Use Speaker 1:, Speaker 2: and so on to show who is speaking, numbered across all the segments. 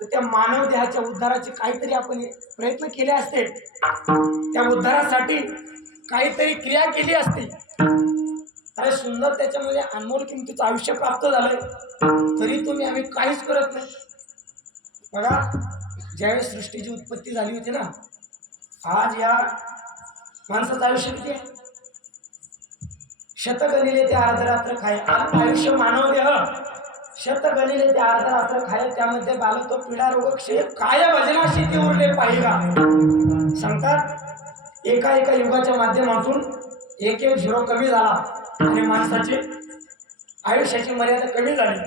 Speaker 1: तर त्या मानव देहाच्या उद्धाराचे काहीतरी आपण प्रयत्न केले असते त्या उद्धारासाठी काहीतरी क्रिया केली असती. अरे सुंदर त्याच्यामध्ये अनमोल किमतीचं आयुष्य प्राप्त झालंय. तरी तुम्ही आम्ही काहीच करत नाही. बघा ज्यावेळेस सृष्टीची उत्पत्ती झाली होती ना आज या माणसाचं आयुष्य किती आहे? शतक गलिले ते अर्धरात्र खाय. आयुष्य मानव देह शत गणिले ते अर्धरात्र खाय त्यामध्ये बालतो पिढा रोग क्षय काय भजनाशी ते उरले पाहिजे का सांगतात एका एका युगाच्या माध्यमातून एक एक झिरो कमी झाला आणि माणसाची आयुष्याची मर्यादा कमी झाली.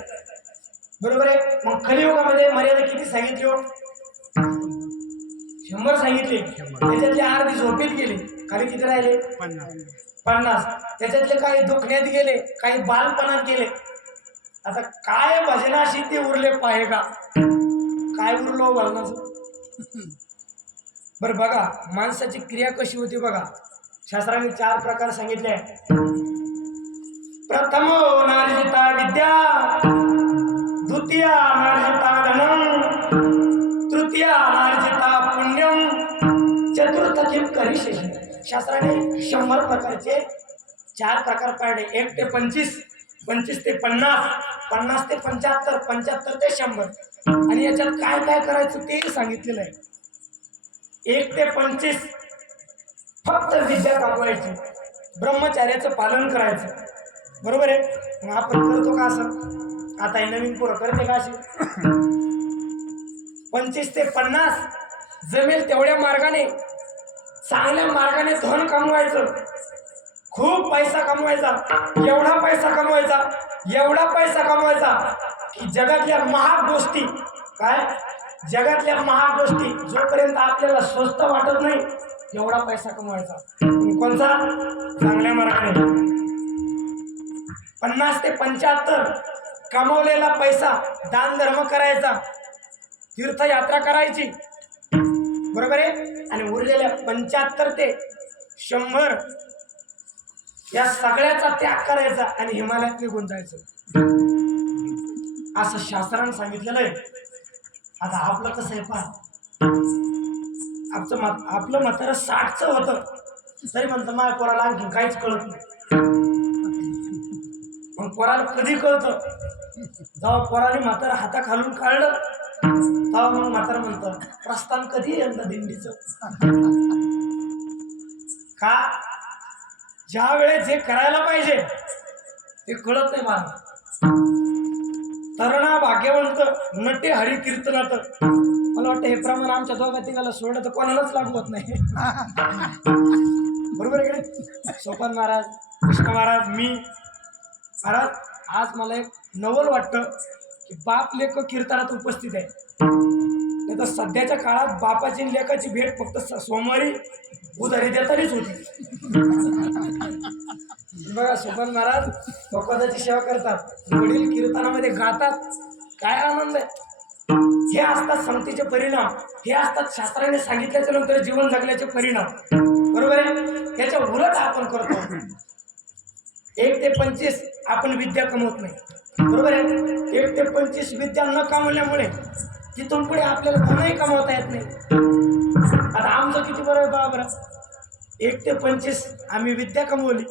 Speaker 1: बरोबर आहे? मग कलियुगामध्ये मर्यादा किती सांगितली हो? शंभर सांगितले. त्याच्यातले अर्धी झोपेत गेले. खाली किती राहिले? पन्नास. त्याच्यातले काही दुखण्यात गेले काही बालपणात गेले. आता काय भजनाशी ते उरले पाहे का? काय उरलो भजनाचं? बरं बघा माणसाची क्रिया कशी होती बघा. शास्त्राने चार प्रकार सांगितले. प्रथम नार्जिता विद्या द्वितीय नार्जिता धनम तृतीय नार्जिता पुण्यम चतुर्थ किम करी शास्त्राने शंभर प्रकारचे चार प्रकार पाडले एक ते पंचवीस. पंचवीस ते पन्नास पन्नास ते पंच्याहत्तर पंच्याहत्तर ते शंभर. आणि याच्यात काय काय करायचं तेही सांगितलेलं आहे. एक ते पंचवीस फक्त विद्या कमवायची ब्रह्मचार्याचं पालन करायचं. बरोबर आहे? मग आपण करतो का असं? आता हे नवीन पोरं करते का अशी? पंचवीस ते पन्नास जमेल तेवढ्या मार्गाने चांगल्या मार्गाने धन कमवायचं. खूप पैसा कमवायचा एवढा पैसा कमवायचा एवढा पैसा कमवायचा की जगातल्या महाग गोष्टी काय? जगातल्या महाग गोष्टी जोपर्यंत आपल्याला स्वस्त वाटत नाही एवढा पैसा कमवायचा. कोणता चांगल्या मार्गाने. पन्नास ते पंच्याहत्तर कमवलेला पैसा दान धर्म करायचा तीर्थयात्रा करायची. बरोबर आहे? आणि उरलेल्या पंच्याहत्तर ते शंभर या सगळ्याचा त्याग करायचा आणि हिमालयात निघून जायचं. असं शास्त्रानं सांगितलेलं आहे. आता आपलं कसं आहे पहा. आमचं मत आपलं म्हातारं साठचं होतं. तरी म्हणतं माझ्या पोराला आणखी काहीच कळत नाही. मग पोराला कधी कळतं? जेव्हा पोराने म्हातारं हाता खालून काढलं तेव्हा मग म्हातारं म्हणतं प्रस्थान कधी यंदा दिंडीचं? का? ज्या वेळेस जे करायला पाहिजे ते कळत नाही मला. तरणा भाग्यवंत नटे हरी कीर्तनात मला वाटतं हे प्रमाण आमच्या दोघा तिघाला सोडलं तर कोणालाच लागू होत नाही. बरोबर आहे सोपान महाराज कृष्ण महाराज मी महाराज आज मला एक नवल वाटतं की बाप लेख कीर्तनात उपस्थित आहे. नाही तर सध्याच्या काळात बापाची लेखाची भेट फक्त सोमवारी उधारी देतानीच होती. बघा सुमन महाराज भगवताची सेवा करतात. वडील कीर्तनामध्ये गातात. काय आनंद आहे. हे असतात संगतीचे परिणाम. हे असतात शास्त्राने सांगितल्याच्या नंतर जीवन जगल्याचे परिणाम. बरोबर आहे? याच्या उलट आपण करतो. एक ते पंचवीस आपण विद्या कमवत नाही. बरोबर आहे? एक ते पंचवीस विद्या न कमवल्यामुळे तिथून पुढे आपल्याला धनही कमावता येत नाही. आता आमचं किती बरं आहे बा बरं? एक ते पंचवीस आम्ही विद्या कमवली.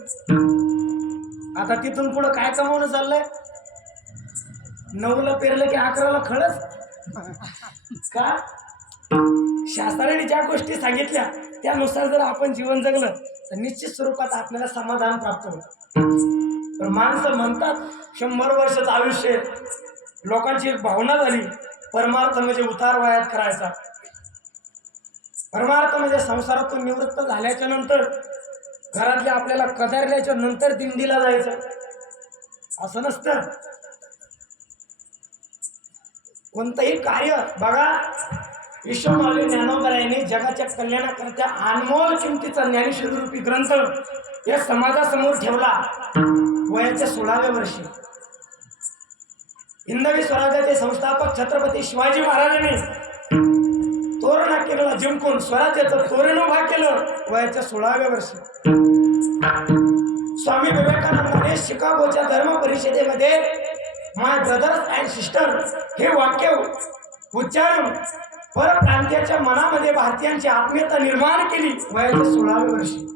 Speaker 1: आता तिथून पुढं काय कमावणं चाललंय? नऊला पेरलं की अकराला खळच? का? शास्त्राने ज्या गोष्टी सांगितल्या त्यानुसार जर आपण जीवन जगलं तर निश्चित स्वरूपात आपल्याला समाधान प्राप्त होतं. तर माणसं म्हणतात शंभर वर्षाचं आयुष्य आहे. लोकांची एक भावना झाली परमार्थ म्हणजे उतार वयात करायचा. परमार्थ म्हणजे संसारातून निवृत्त झाल्याच्यानंतर घरातल्या आपल्याला कदारल्याच्या नंतर दिंडीला जायचं असं नसतं. कोणतंही कार्य बघा विश्वमाली ज्ञानोबरायांनी जगाच्या कल्याणाकरता अनमोल किमतीचा ज्ञानेश्वरूपी ग्रंथ या समाजासमोर ठेवला वयाच्या सोळाव्या वर्षी. हिंदवी स्वराज्याचे संस्थापक छत्रपती शिवाजी महाराजांनी केलेला जिंकून स्वराज्याचं तोरण उभा केलं वयाच्या सोळाव्या वर्षी. स्वामी विवेकानंदाने शिकागोच्या धर्म परिषदेमध्ये माय ब्रदर्स अँड सिस्टर हे वाक्य उच्चारून परप्रांतीयाच्या मनामध्ये भारतीयांची आत्मीयता निर्माण केली वयाच्या सोळाव्या वर्षी.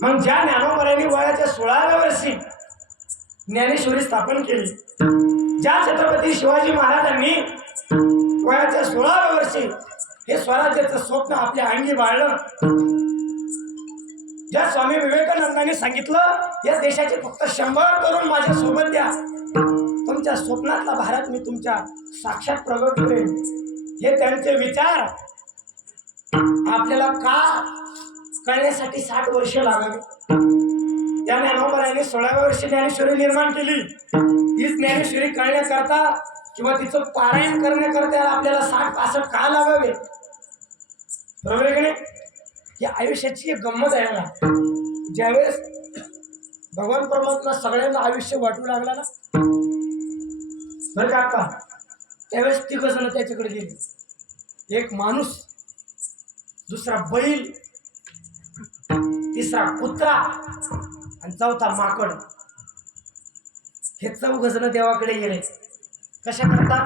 Speaker 1: मग ज्या ज्ञानोबरांनी वयाच्या सोळाव्या वर्षी ज्ञानेश्वरी स्थापन केली ज्या छत्रपती शिवाजी महाराजांनी वयाच्या सोळाव्या वर्षी हे स्वराज्याचं स्वप्न आपल्या अंगी बाळलं ज्या स्वामी विवेकानंदांनी सांगितलं या देशाचे फक्त शंभर करून माझ्या सोबत द्या. तुमच्या स्वप्नातला भारत मी तुमच्या साक्षात प्रगट करेन. हे त्यांचे विचार आपल्याला का कळण्यासाठी साठ वर्ष लागावी त्या ज्ञानोबराने सोळाव्या वर्षी ज्ञानेश्वरी निर्माण केली. ही ज्ञानेश्वरी कळण्याकरता किंवा तिचं पारायण करण्याकरता आपल्याला साठ पासष्ट का लागावे? बरोबर की नाही? ही आयुष्याची एक गंमत आहे ना. ज्यावेळेस भगवान परमात्मा सगळ्यांना आयुष्य वाटू लागला ना बरं का अक्का त्यावेळेस ती जण त्याच्याकडे गेली. एक माणूस दुसरा बैल तिसरा कुत्रा आणि चौथा माकड. हे चौघ जण देवाकडे गेले. कशाकरता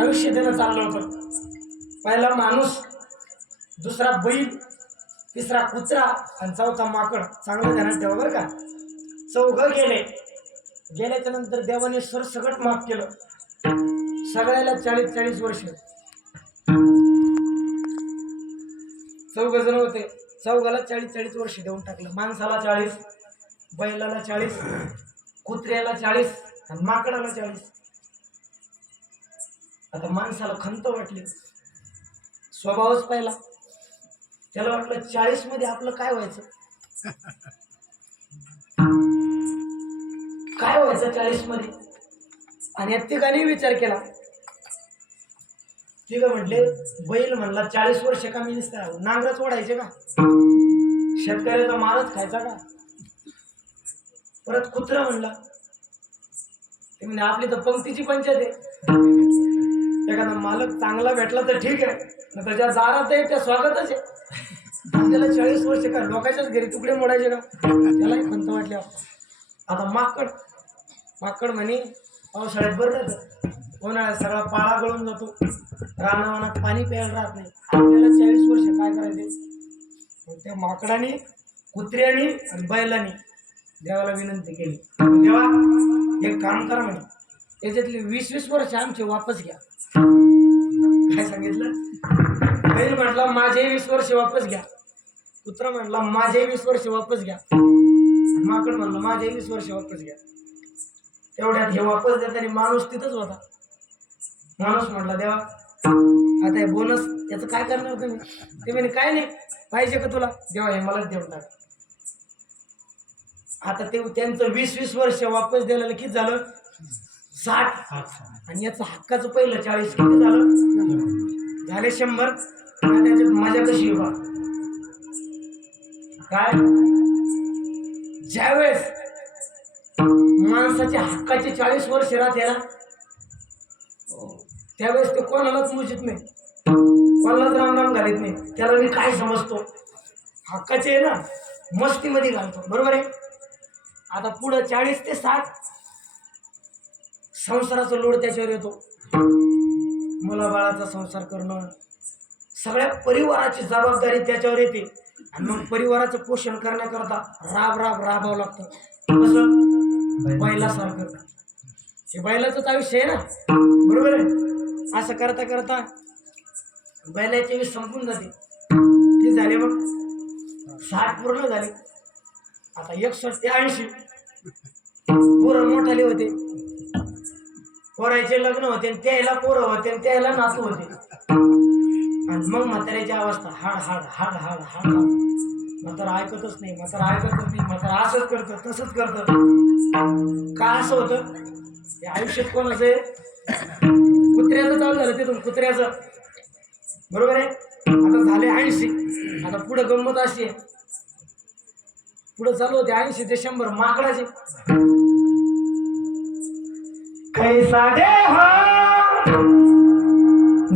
Speaker 1: आयुष्य देणं चाललं होतं. पहिला माणूस दुसरा बैल तिसरा कुत्रा आणि चौथा माकड. चांगलं ध्यानात ठेवा बरं का. चौघं गेले. गेल्याच्यानंतर देवाने सरसकट माफ केलं. सगळ्याला चाळीस चाळीस वर्ष. चौघ जण होते. चौघाला चाळीस चाळीस वर्ष देऊन टाकलं. माणसाला चाळीस बैलाला चाळीस कुत्र्याला चाळीस आणि माकडाला चाळीस. आता माणसाला खंत वाटलीच. स्वभावच पाहिला. त्याला वाटलं चाळीसमध्ये आपलं काय व्हायचं? काय व्हायचं चाळीसमध्ये? आणि या तिघांनी विचार केला. तिघ म्हटले बैल म्हणला चाळीस वर्ष का मी नुसता नांगरच ओढायचे का? शेतकऱ्याचा मारच खायचा का? परत कुत्रा म्हणला ते म्हणजे आपली तर पंक्तीची पंचायत आहे. एखादा मालक चांगला भेटला तर ठीक आहे. न त्याच्या दारात आहे त्या स्वागतच आहे. त्याला चाळीस वर्ष का लोकांच्याच घरी तुकडे मोडायचे का त्यालाही खंत वाटल्या आता माकड माकड म्हणे पावसाळ्यात बरं जातं. उन्हाळ्यात सगळा पाळा गळून जातो. रानावानात पाणी प्यायला राहत नाही. आपल्याला चाळीस वर्ष काय करायचे? त्या माकडाने कुत्र्याने आणि बैलाने देवाला विनंती केली. देवा एक काम करा म्हणे. त्याच्यातले वीस वीस वर्ष आमचे वापस घ्या. काय सांगितलं? बैल म्हटला माझे वीस वर्ष वापस घ्या. कुत्रा म्हटला माझे वीस वर्ष वापस घ्या. माकड म्हणलं माझे वीस वर्ष वापस घ्या. तेवढ्यात हे वापस देताना माणूस तिथंच होता. माणूस म्हटला देवा आता हे बोनस त्याचं काय करणार तुम्ही? ते म्हणे काय नाही? पाहिजे का तुला? देवा हे मलाच देऊन टाक आता ते त्यांचं वीस वीस वर्ष वापस दिलेलं किती झालं. साठ आणि याचा हक्काचं पहिलं चाळीस किती झालं? झाले शंभर. त्याच्यात मजा कशी बा? काय? ज्यावेळेस माणसाच्या हक्काचे चाळीस वर्ष राहत ना त्यावेळेस ते कोणालाच मुजित नाही. कोणालाच रामराम घालीत नाही. त्याला मी काय समजतो? हक्काचे आहे ना मस्तीमध्ये घालतो. बरोबर आहे? आता पुढं चाळीस ते साठ संसाराचा लोड त्याच्यावर येतो. मुलाबाळाचा संसार करणं सगळ्या परिवाराची जबाबदारी त्याच्यावर येते. आणि मग परिवाराचं पोषण करण्याकरता राब राब राबावं लागतं. कसं? बैलासारखं. हे बैलाचंच आयुष्य आहे ना. बरोबर आहे? असं करता करता बैलाची वेळ संपून जाते. ते झाले मग? साठ पूर्ण झाले. आता एकसष्ट ते ऐंशी. पूर्ण मोठाले होते. पोरायचे लग्न होते आणि त्याला पोरं होते आणि त्याला नातू होते. आणि मग म्हाताऱ्याची अवस्था हाड हाड हाड हाड हाड. हाड म्हातारा ऐकतच नाही म्हातारा ऐकतच नाही म्हातारा असंच करतं तसंच करतं. का असं होतं? हे आयुष्यात कोणाचं आहे? कुत्र्याचं चालू झालं तिथून कुत्र्याचं. बरोबर आहे? आता झाले ऐंशी. आता पुढं गंमत अशी आहे. पुढं चालू होते ऐंशी ते शंभर माकडाचे. कैसा देहा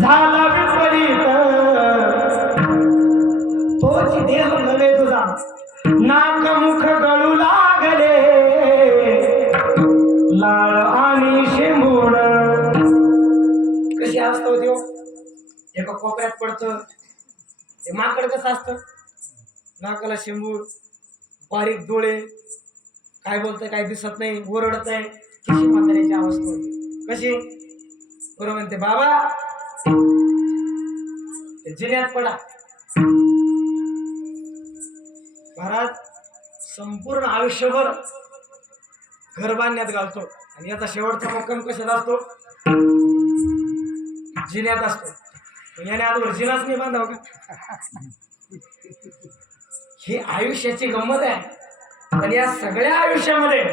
Speaker 1: झाला विपरीत. तोच देह नव्हे तुझा. नाक मुख गळू लागले. लाळ आणि शेंबूड. कशी असतो देव एका कोपऱ्यात पडतं. ते माकड कसं असतं? नाकाला शेंबूड बारीक डोळे. काय बोलतंय काय दिसत नाही ओरडत आहे तशी म्हाताऱ्याची अवस्था होती. कशी? बरोबर म्हणते बाबा. जिन्यात पडा. घरात संपूर्ण आयुष्यभर घर बांधण्यात घालतो. आणि याचा शेवटचा मुक्काम कशाला असतो? जिन्यात असतो. याने आजवर जिनाच नाही बांधाव का? ही आयुष्याची गंमत आहे. पण या सगळ्या आयुष्यामध्ये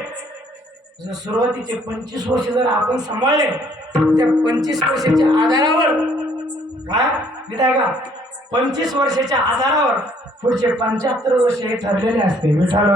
Speaker 1: जर सुरुवातीचे पंचवीस वर्ष जर आपण सांभाळले तर त्या पंचवीस वर्षाच्या आधारावर काय? नीट आहे का? पंचवीस वर्षाच्या आधारावर पुढचे पंच्याहत्तर वर्ष हे ठरलेले असते विठाळ